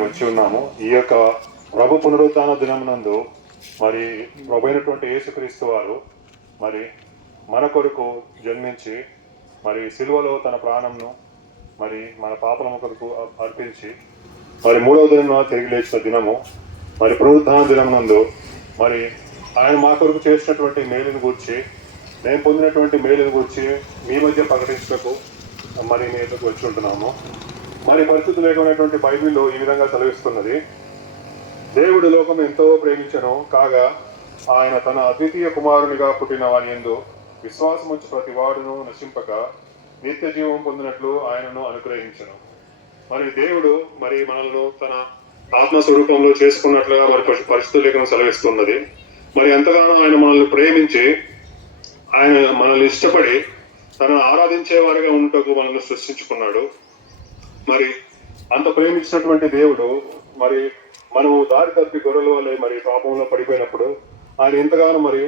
వచ్చి ఉన్నాము. ఈ యొక్క ప్రభు పునరుత్న దినమునందు మరి ప్రభు అయినటువంటి యేసుక్రీస్తు వారు మరి మన కొరకు జన్మించి మరి సిలువలో తన ప్రాణంను మరి మన పాపల కొరకు అర్పించి మరి మూడవ దినం తిరిగి లేచిన దినము. మరి పునరుత్న దినమునందు మరి ఆయన మా కొరకు చేసినటువంటి మేలుని గురించి మేము పొందినటువంటి మేలుని గురించి మీ మధ్య ప్రకటించటకు మరి మీ ఎదుకు వచ్చి ఉంటున్నాము. మరి పరిస్థితి లేకున్నటువంటి బైబిల్లో ఈ విధంగా సెలవిస్తున్నది. దేవుడు లోకం ఎంతో ప్రేమించను కాగా ఆయన తన అద్వితీయ కుమారునిగా పుట్టిన వాని ఎందు విశ్వాసం వచ్చి ప్రతి వాడును నశింపక నిత్య జీవం పొందినట్లు ఆయనను అనుగ్రహించను. మరి దేవుడు మరి మనల్ని తన ఆత్మ స్వరూపంలో చేసుకున్నట్లుగా మరి పరిస్థితి పరిస్థితులు లేఖనం సెలవిస్తున్నది. మరి ఎంతగానో ఆయన మనల్ని ప్రేమించి ఆయన మనల్ని ఇష్టపడి తనను ఆరాధించే వారిగా ఉండటకు మనల్ని సృష్టించుకున్నాడు. మరి అంత ప్రేమించినటువంటి దేవుడు మరి మనము దారి తప్పి గొర్రెల వల్లే మరి పాపంలో పడిపోయినప్పుడు ఆయన ఎంతగానో మరి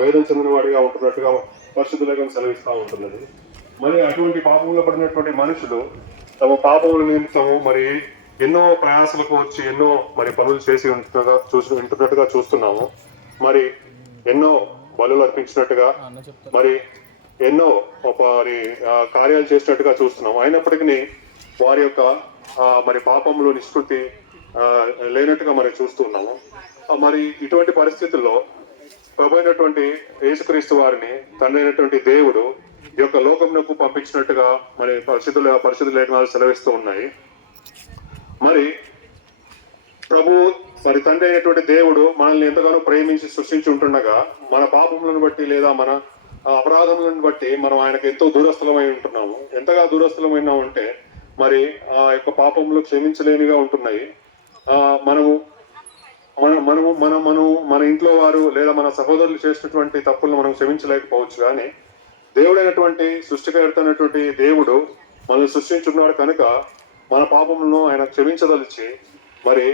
వేదం చెందిన వాడిగా ఉంటున్నట్టుగా పరిశుద్ధులుగా సెలవిస్తూ ఉంటున్నది. మరి అటువంటి పాపంలో పడినటువంటి మనుషులు తమ పాపముల నిమిత్తము మరి ఎన్నో ప్రయాసలకు వచ్చి ఎన్నో మరి పనులు చేసి ఉంటున్నగా చూసి ఉంటున్నట్టుగా చూస్తున్నాము. మరి ఎన్నో బలులు అర్పించినట్టుగా మరి ఎన్నో మరి కార్యాలు చేసినట్టుగా చూస్తున్నాం అయినప్పటికీ వారి యొక్క మరి పాపంలో నిష్కృతి లేనట్టుగా మరి చూస్తున్నాము మరి ఇటువంటి పరిస్థితుల్లో ప్రభు అయినటువంటి యేసుక్రీస్తు వారిని తండ్రి దేవుడు ఈ యొక్క లోకంలోకి పంపించినట్టుగా మరి పరిస్థితులు పరిస్థితులు లేఖనాలు సెలవిస్తూ ఉన్నాయి. మరి ప్రభు మరి తండ్రి అయినటువంటి దేవుడు మనల్ని ఎంతగానో ప్రేమించి సృష్టించి ఉంటుండగా మన పాపములను బట్టి లేదా మన అపరాధములను బట్టి మనం ఆయనకు ఎంతో దూరస్థలమై ఉంటున్నాము. ఎంతగా దూరస్థలమైనా ఉంటే మరి ఆ యొక్క పాపములు క్షమించలేనిగా ఉంటున్నాయి. ఆ మనము మన మనము మన మనం మన ఇంట్లో వారు లేదా మన సహోదరులు చేసినటువంటి తప్పులను మనం క్షమించలేకపోవచ్చు. కానీ దేవుడైనటువంటి సృష్టికర్త అయినటువంటి దేవుడు మనల్ని సృష్టించున్నాడు కనుక మన పాపములను ఆయన క్షమించదలిచి మరి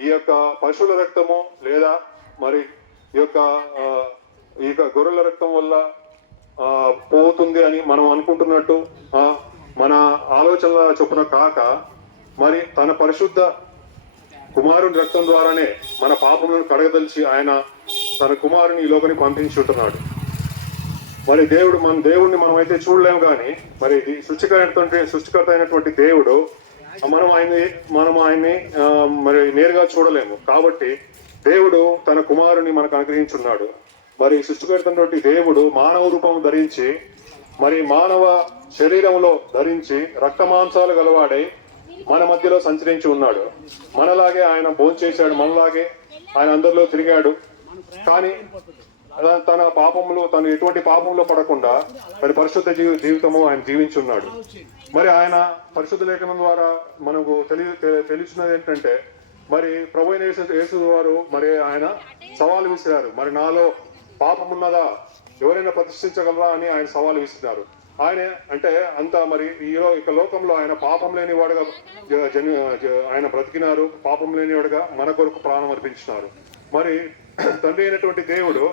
ఈ యొక్క పశువుల రక్తము లేదా మరి ఈ యొక్క ఈ యొక్క గొర్రెల రక్తం వల్ల పోతుంది అని మనం అనుకుంటున్నట్టు ఆ, మన ఆలోచనల చొప్పున కాక మరి తన పరిశుద్ధ కుమారుని రక్తం ద్వారానే మన పాపములను కడగదలిచి ఆయన తన కుమారుని ఈ లోకని పంపించి ఉంటున్నాడు. మరి దేవుడు మన దేవుడిని మనం అయితే చూడలేము కానీ మరి ఇది సృష్టికర్త సృష్టికర్త అయినటువంటి దేవుడు మనం ఆయన్ని మనం ఆయన్ని మరి నేరుగా చూడలేము. కాబట్టి దేవుడు తన కుమారుని మనకు అనుగ్రహించున్నాడు. మరి సృష్టికర్తటువంటి దేవుడు మానవ రూపం ధరించి మరి మానవ శరీరంలో ధరించి రక్తమాంసాలు గలవాడై మన మధ్యలో సంచరించి ఉన్నాడు. మనలాగే ఆయన భోంచేశాడు మనలాగే ఆయన అందరిలో తిరిగాడు. కానీ తన పాపంలో తను ఎటువంటి పాపంలో పడకుండా మరి పరిశుద్ధ జీవి జీవితము ఆయన జీవించి ఉన్నాడు మరి ఆయన పరిశుద్ధ లేఖనం ద్వారా మనకు తెలియ తె- తెలిసినది ఏంటంటే మరి ప్రభు యేసు యేసు వారు మరి ఆయన సవాలు విసిరారు. మరి నాలో పాపం ఉన్నదా ఎవరైనా ప్రతిష్ఠించగలరా అని ఆయన సవాలు విసిరారు ఆయన అంటే అంత మరి ఈ ఇక లోకంలో ఆయన పాపం లేని వాడుగా జన్ ఆయన బ్రతికినారు పాపం లేని వాడుగా మన కొరకు ప్రాణం అర్పించినారు. మరి తండ్రి అయినటువంటి దేవుడు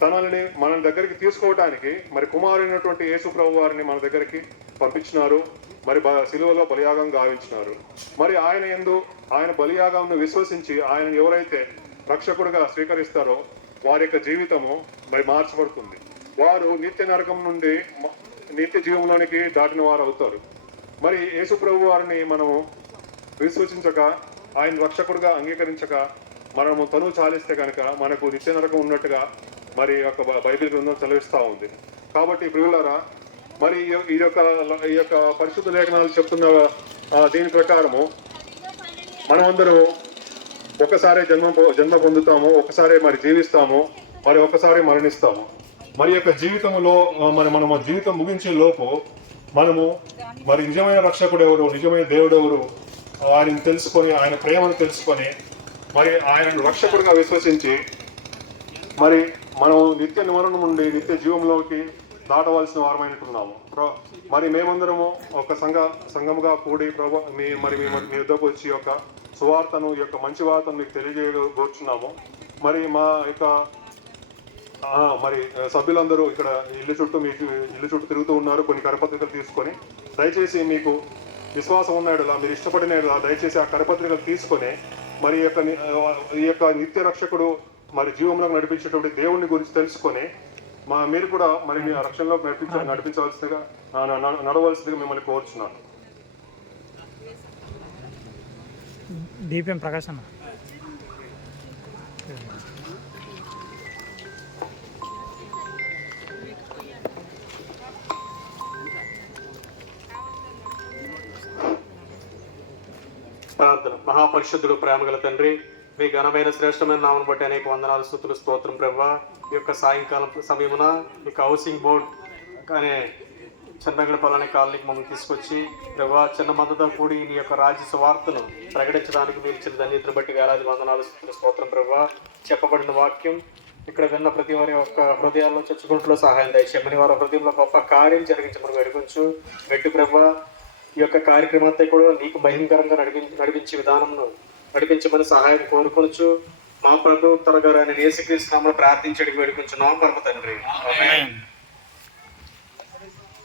తనని మన దగ్గరికి తీసుకోవటానికి మరి కుమారునటువంటి యేసు ప్రభు వారిని మన దగ్గరికి పంపించినారు. మరి సిలువలో బలియాగం గావించినారు. మరి ఆయన ఎందు ఆయన బలియాగంను విశ్వసించి ఆయన ఎవరైతే రక్షకుడిగా స్వీకరిస్తారో వారి యొక్క జీవితము మరి మార్చబడుతుంది. వారు నిత్య నరకం నుండి నిత్య జీవంలోనికి దాటిన వారు అవుతారు. మరి యేసుప్రభు వారిని మనము విశ్వసించక ఆయన రక్షకుడుగా అంగీకరించక మనము తను చాలిస్తే కనుక మనకు నిత్య నరకం ఉన్నట్టుగా మరి యొక్క బైబిల్ గ్రంథం చదివిస్తూ ఉంది. కాబట్టి ప్రియులారా మరి ఈ ఈ యొక్క ఈ యొక్క పరిశుద్ధ లేఖనాలు చెప్తున్న దీని ప్రకారము మనమందరూ ఒకసారి జన్మ పొ- జన్మ పొందుతాము ఒకసారి మరి జీవిస్తాము మరి ఒకసారి మరణిస్తాము. మరి యొక్క జీవితంలో మరి మనము జీవితం ముగించే లోపు మనము మరి నిజమైన రక్షకుడు ఎవరు నిజమైన దేవుడు ఎవరు ఆయనను తెలుసుకొని ఆయన ప్రేమను తెలుసుకొని మరి ఆయనను రక్షకుడిగా విశ్వసించి మరి మనం నిత్య నిమరణం నుండి నిత్య జీవంలోకి దాటవలసిన వారమైనట్టున్నాము. ప్ర- మరి మేమందరము ఒక సంఘ సంఘముగా కూడి ప్రభు మీ మరి మీ మీ వచ్చి ఒక యొక్క సువార్తను ఈ యొక్క మంచి వార్తను మీకు తెలియజేయగోరుచున్నాము మరి మా యొక్క మరి సభ్యులందరూ ఇక్కడ ఇల్లు చుట్టూ మీకు ఇల్లు చుట్టూ తిరుగుతూ ఉన్నారు కొన్ని కరపత్రికలు తీసుకొని. దయచేసి మీకు విశ్వాసం ఉన్నాడు మీరు ఇష్టపడిన దయచేసి ఆ కరపత్రికలు తీసుకొని మరి యొక్క ఈ యొక్క నిత్య రక్షకుడు మరి జీవంలోకి నడిపించేటువంటి దేవుని గురించి తెలుసుకొని మా మీరు కూడా మరి మీ రక్షణలో నడిపించ నడిపించవలసిందిగా నడవలసిందిగా మిమ్మల్ని కోరుచున్నాను. డిపిఎం ప్రకాశ్ అన్న. మహాపరిశుద్ధుడు ప్రేమగల తండ్రి మీ ఘనమైన శ్రేష్టమైన నామను బట్టి అనేక వందనాలు స్థుతులు స్తోత్రం ప్రభా. ఈ యొక్క సాయంకాలం సమయమున ఈ హౌసింగ్ బోర్డ్ అనే చిన్నగడపల్లి కాలనీకి మమ్మల్ని తీసుకొచ్చి ప్రభా చిన్న మందతో కూడి నీ యొక్క రాజ్య సువార్తను ప్రకటించడానికి మీరు ఇచ్చిన ధన్యతను బట్టి వేలాది వందనాలు స్థుతులు స్తోత్రం ప్రభా. చెప్పబడిన వాక్యం ఇక్కడ విన్న ప్రతి వారి యొక్క హృదయాల్లో చచ్చుకుంట్లో సహాయం దయచేయమని వారి హృదయంలో గొప్ప కార్యం జరిగించమని వేడుకొంచు. వెట్టు ప్రభా ఈ యొక్క కార్యక్రమాన్ని కూడా నీకు భయంకరంగా నడిపి నడిపించే విధానంను నడిపించమని సహాయం కోరుకొనొచ్చు మా ప్రభు త్వరగా ఆయన యేసుక్రీస్తు నామమున ప్రార్థించడానికి వేడుకొంచున్నాం పరమ తండ్రి.